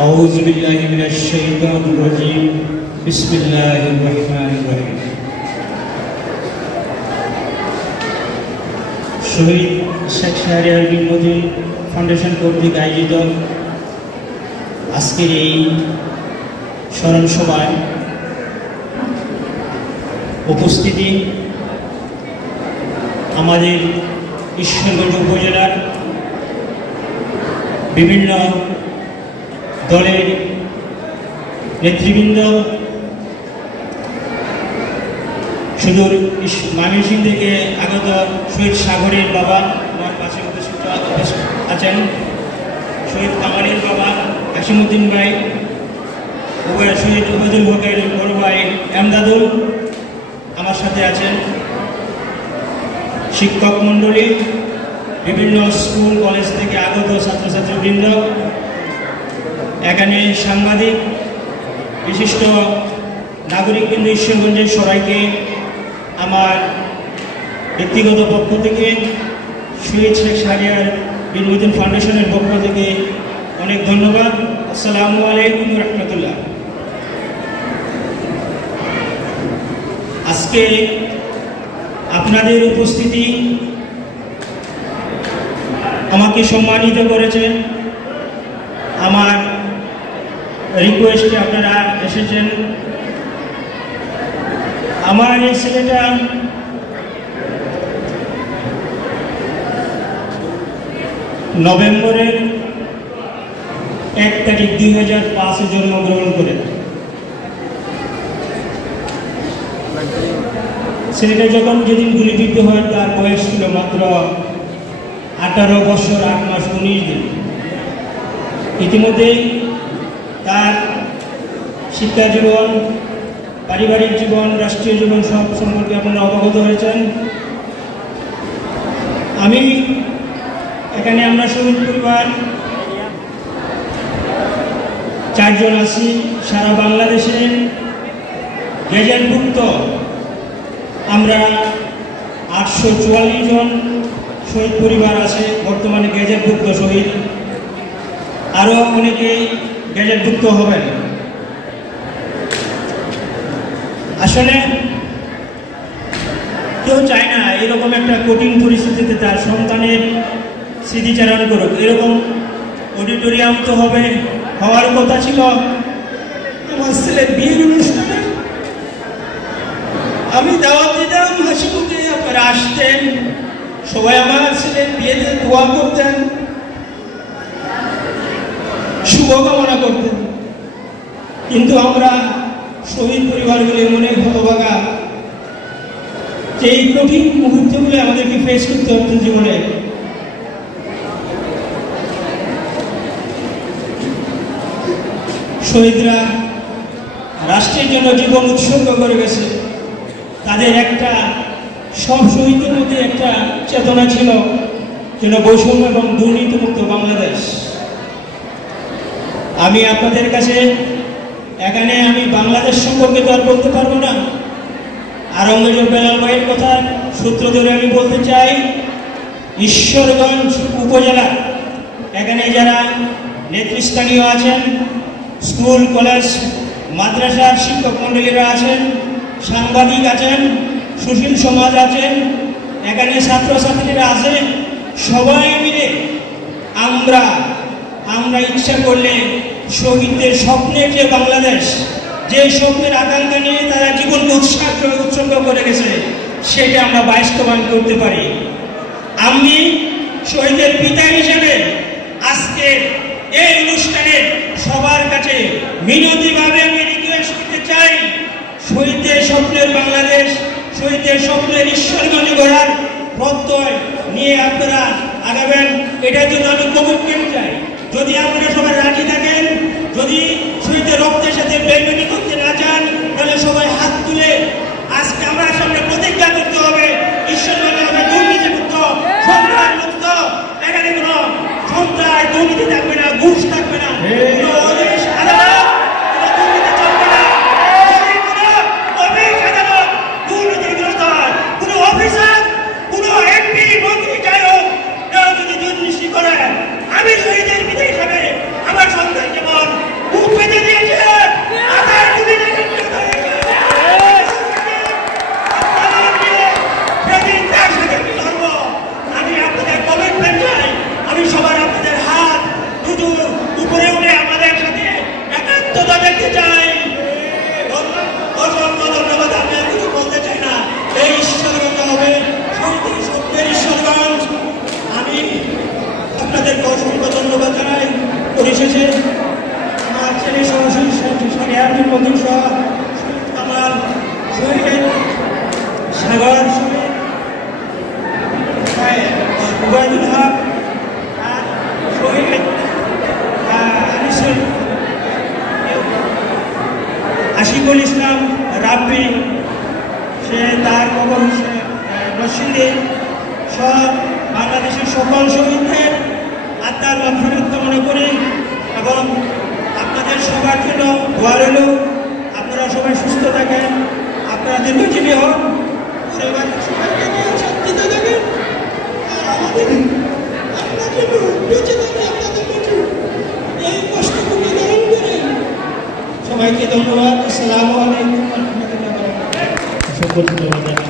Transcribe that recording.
أعوذ بالله من الشيطان الرجيم بسم الله الرحمن الرحيم শহীদ শেখ শাহরিয়ার বিন Matin foundation কর্তৃক আয়োজিত আজকের এই স্মরণ সভায় উপস্থিতি আমাদের ঈশ্বরগঞ্জ উপজেলার বিভিন্ন দলের নেতৃবৃন্দ, সুদূর ময়মনসিংহ থেকে আগত শহীদ সাগরের বাবা আমার পাশে উপস্থিত আছেন, শহীদ কামালের বাবা কাশিমুদ্দিন ভাই, শহীদ ওবায়দুল হকের বড় ভাই এমদাদুল আমার সাথে আছেন, শিক্ষক মণ্ডলী, বিভিন্ন স্কুল কলেজ থেকে আগত ছাত্রছাত্রীবৃন্দ, এখানে সাংবাদিক, বিশিষ্ট নাগরিকবৃন্দ, ঈশ্বরগঞ্জের সবাইকে আমার ব্যক্তিগত পক্ষ থেকে শহীদ শেখ শাহরিয়ার বিন মতিন ফাউন্ডেশনের পক্ষ থেকে অনেক ধন্যবাদ। আসসালামু আলাইকুম রহমতুল্লাহ। আজকে আপনাদের উপস্থিতি আমাকে সম্মানিত করেছে। আমার রিকোয়েস্টে আপনারা এসেছেন। আমার এই ছেলেটা নভেম্বরের 1 তারিখ 2005 জন্মগ্রহণ করে। ছেলেটা যখন যেদিন গুলিবিদ্ধ হয় তার বয়স ছিল মাত্র 18 বছর 8 মাস 19 দিন। ইতিমধ্যেই তার শিক্ষা জীবন, পারিবারিক জীবন, রাষ্ট্রীয় জীবন সব সম্পর্কে আপনারা অবগত হয়েছেন। এখানে আমরা শহীদ পরিবার 4 জন আছি। সারা বাংলাদেশে গেজেটভুক্ত আমরা 844 জন শহীদ পরিবার আছে বর্তমানে গেজেটভুক্ত শহীদ। আরও অনেকেই গেজেটভুক্ত হবেন। আসলে কেউ চায় না এরকম একটা কঠিন পরিস্থিতিতে তার সন্তানের স্মৃতিচারণ করুক। এরকম অডিটোরিয়াম তো হওয়ার কথা ছিল আমার ছেলের বিয়ের অনুষ্ঠানে। আমি দাওয়াত দিতাম, হাসি মুখে আপনারা আসতেন, সবাই আমার ছেলের বিয়েতে দোয়া করতেন, শুভকামনা করতেন। কিন্তু আমরা শহীদ পরিবারগুলির মনে হতভাগা যে এই কঠিন মুহূর্তগুলো আমাদেরকে ফেস করতে হতো জীবনে। শহীদরা রাষ্ট্রের জন্য জীবন উৎসর্গ করে গেছে। তাদের সব শহীদের মধ্যে একটা চেতনা ছিল যেন বৈষম্য এবং দুর্নীতিমুক্ত বাংলাদেশ। আমি আপনাদের কাছে এখানে বাংলাদেশ সম্পর্কে তো আর বলতে পারবো না। আরঙ্গজেব বেলাল ভাইয়ের কথা সূত্র ধরে আমি বলতে চাই, ঈশ্বরগঞ্জ উপজেলা এখানে যারা নেতৃস্থানীয় আছেন, স্কুল কলেজ মাদ্রাসার শিক্ষক মণ্ডলীরা আছেন, সাংবাদিক আছেন, সুশীল সমাজ আছেন, এখানে ছাত্রছাত্রীরা আছে, সবাই মিলে আমরা ইচ্ছা করলে শহীদদের স্বপ্নের যে বাংলাদেশ, যে স্বপ্নের আকাঙ্ক্ষা নিয়ে তারা জীবনকে উৎসর্গ করে গেছে, সেটা আমরা বাস্তবায়ন করতে পারি। আমি শহীদের পিতা হিসেবে আজকে এই অনুষ্ঠানে সবার কাছে মিনতিভাবে আমি রিকোয়েস্ট করতে চাই, শহীদদের স্বপ্নের বাংলাদেশ, শহীদদের স্বপ্নের ঈশ্বরগঞ্জ গড়ার প্রত্যয় নিয়ে আপনারা আগাবেন। এটার জন্য আমি কমিটমেন্ট চাই। যদি আপনারা সবাই রাজি থাকেন, যদি শহীদের রক্তের সাথে বেইমানি করতে না চান, তাহলে সবাই হাত তুলে আজকে আমার সামনে প্রতিজ্ঞা করতে হবে, ঈশ্বরগঞ্জ হবে দুর্নীতিমুক্ত, সন্ত্রাসমুক্ত। এখানে কোনো সন্ত্রাস দুর্নীতি থাকবে না, ঘুষ থাকবে না, আমি শহীদের বিদায় হিসাবে পরিশেষে আমার ছেলে সরাসরি আর্থিক প্রধান সহ আমার শহীদ সাগর উবায়দুল হক আর শহীদ আশিকুল ইসলাম রাব্বি, সে তার কবর মসজিদে সব বাংলাদেশের সকল শহীদদের আত্মার মাগফিরাত কামনা করি এবং আপনাদের সবার জন্য দোয়া রইল। আপনারা সবাই সুস্থ থাকেন, আপনারা দীর্ঘজীবী হন, পরিবারের সবাইকে শান্তিতে থাকেন, আর আমাদের আপনাদের বেঁচে থাকে, আপনাদের বেঁচে এই কষ্টটুকু ধারণ করে সবাইকে ধন্যবাদ। আসসালামু আলাইকুম ওয়া রাহমাতুল্লাহি ওয়া বারাকাতুহু।